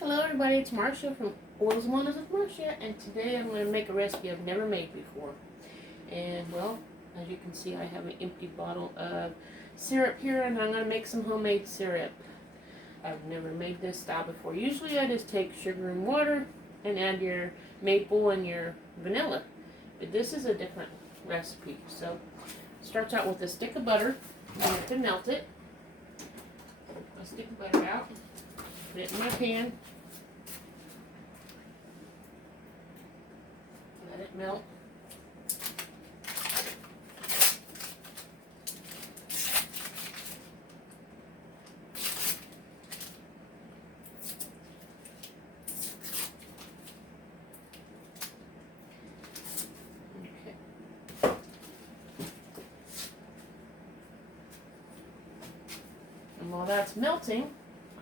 Hello everybody, it's Marcia from Oils and Wonders with Marcia, and today I'm going to make a recipe I've never made before. And well, as you can see, I have an empty bottle of syrup here, and I'm going to make some homemade syrup. I've never made this style before. Usually I just take sugar and water and add your maple and your vanilla, but this is a different recipe. So it starts out with a stick of butter. I have to melt it. I'll stick the butter out, put it in my pan. Let it melt. Okay. And while that's melting,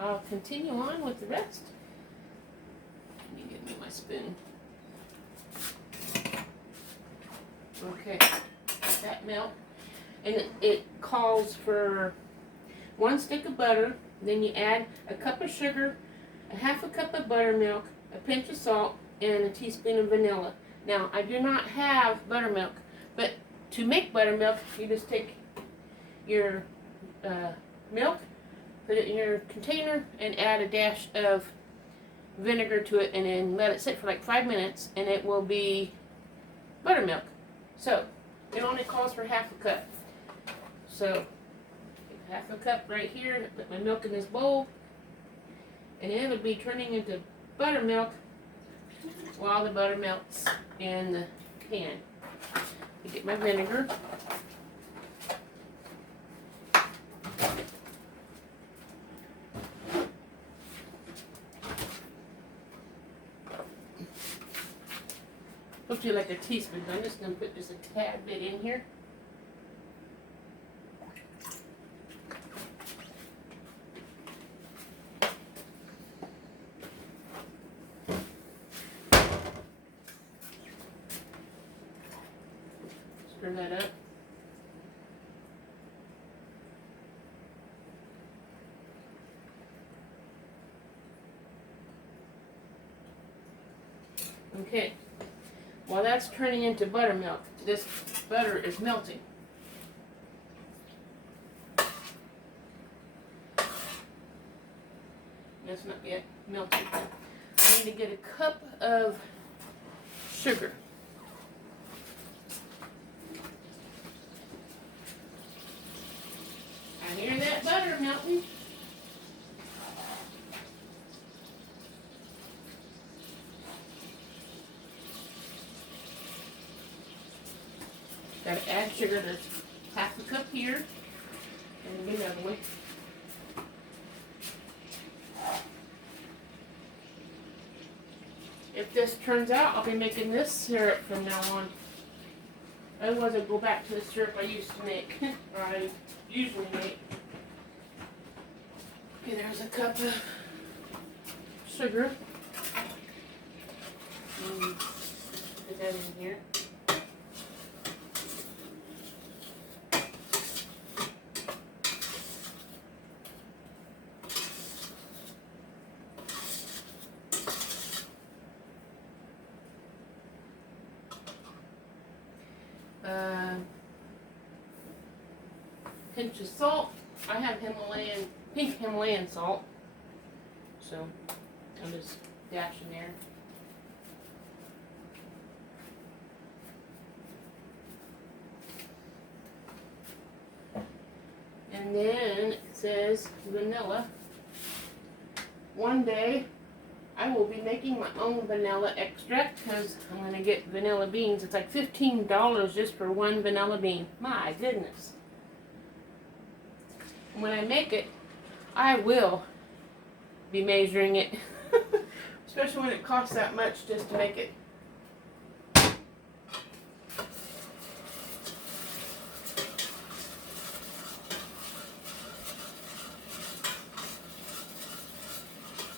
I'll continue on with the rest. Let me get me my spoon. Okay, let that melt. And it calls for 1 stick of butter, then you add a cup of sugar, a half a cup of buttermilk, a pinch of salt, and a teaspoon of vanilla. Now, I do not have buttermilk, but to make buttermilk, you just take your milk, put it in your container, and add a dash of vinegar to it, and then let it sit for like 5 minutes, and it will be buttermilk. So, it only calls for half a cup. So, half a cup right here, put my milk in this bowl, and it will be turning into buttermilk while the butter melts in the pan. I get my vinegar. Looks like a teaspoon. I'm just going to put just a tad bit in here. Stir that up. Okay. While that's turning into buttermilk, this butter is melting. It's not yet melted. I need to get a cup of sugar. I hear that butter melting. Gotta add sugar. There's half a cup here, and another one. If this turns out, I'll be making this syrup from now on. Otherwise, I'll go back to the syrup I used to make, or I usually make. Okay, there's a cup of sugar. Put that in here. Pinch of salt. I have pink Himalayan salt, so I'll just dash in there. And then it says vanilla. One day I will be making my own vanilla extract because I'm going to get vanilla beans. It's like $15 just for one vanilla bean. My goodness. When I make it, I will be measuring it, especially when it costs that much just to make it.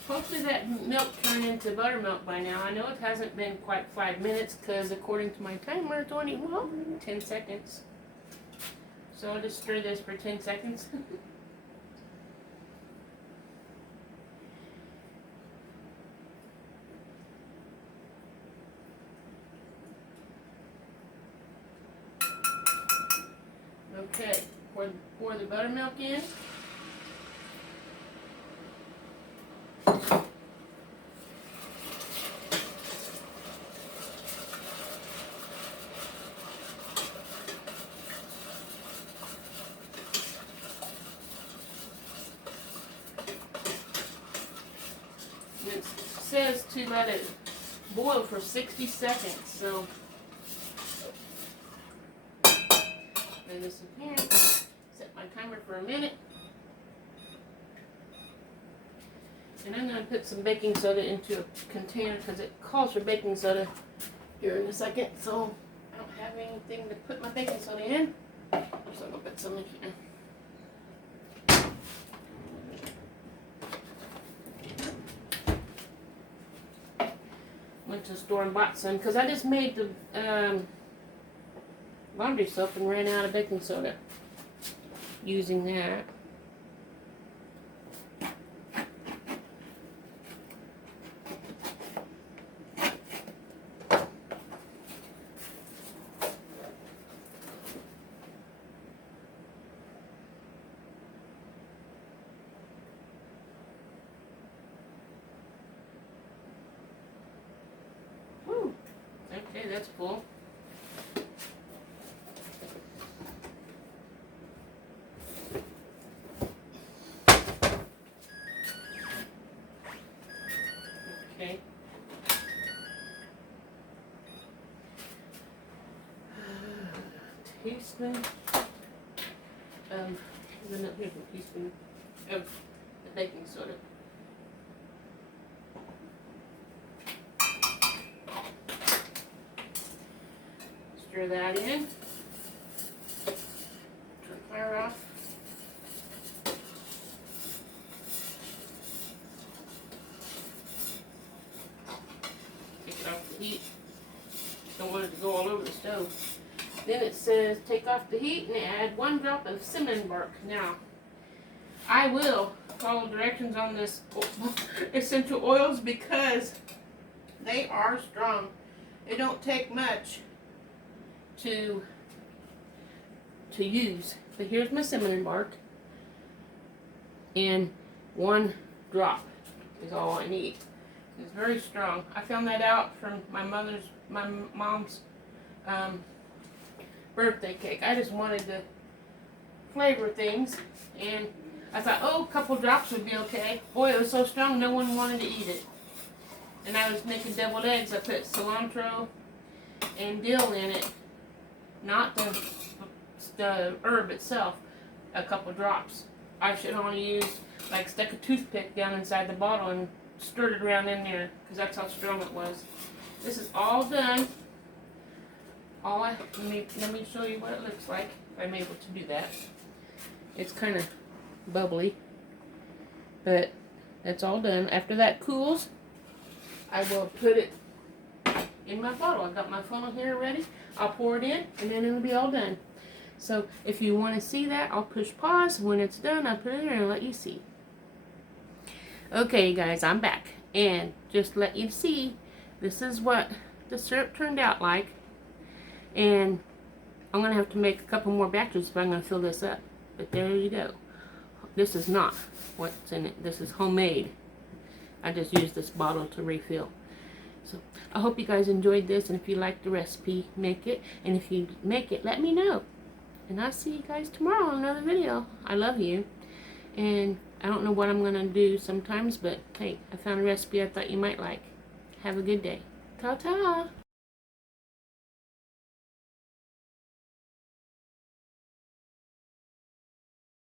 Hopefully that milk turned into buttermilk by now. I know it hasn't been quite 5 minutes because according to my timer it's only, 10 seconds. So I'll just stir this for 10 seconds. pour the buttermilk in. It says to let it boil for 60 seconds, so lay this in here, set my timer for a minute, and I'm going to put some baking soda into a container because it calls for baking soda here in a second, so I don't have anything to put my baking soda in, so I'm going to put some in here. Went to the store and bought some because I just made the laundry soap and ran out of baking soda using that. Okay, that's full. Okay. Teaspoon of, here's a teaspoon of the baking soda. Stir that in. Turn the fire off. Take it off the heat. Don't want it to go all over the stove. Then it says take off the heat and add 1 drop of cinnamon bark. Now, I will follow directions on this essential oils because they are strong. It don't take much to use. But here's my cinnamon bark, and 1 drop is all I need. It's very strong. I found that out from my mom's birthday cake. I just wanted to flavor things, and I thought, oh, a couple drops would be okay. Boy, it was so strong, no one wanted to eat it. And I was making deviled eggs. I put cilantro and dill in it, not the herb itself, a couple drops. I should only use, like, stuck a toothpick down inside the bottle and stirred it around in there, because that's how strong it was. This is all done. Let me show you what it looks like, if I'm able to do that. It's kind of bubbly, but that's all done. After that cools, I will put it in my bottle. I've got my funnel here ready. I'll pour it in, and then it'll be all done. So if you want to see that, I'll push pause. When it's done, I'll put it in there and let you see. Okay, guys, I'm back, and just let you see, this is what the syrup turned out like. And I'm going to have to make a couple more batches if I'm going to fill this up. But there you go. This is not what's in it. This is homemade. I just used this bottle to refill. So I hope you guys enjoyed this, and if you like the recipe, make it. And if you make it, let me know. And I'll see you guys tomorrow on another video. I love you. And I don't know what I'm going to do sometimes, but hey, I found a recipe I thought you might like. Have a good day. Ta-ta!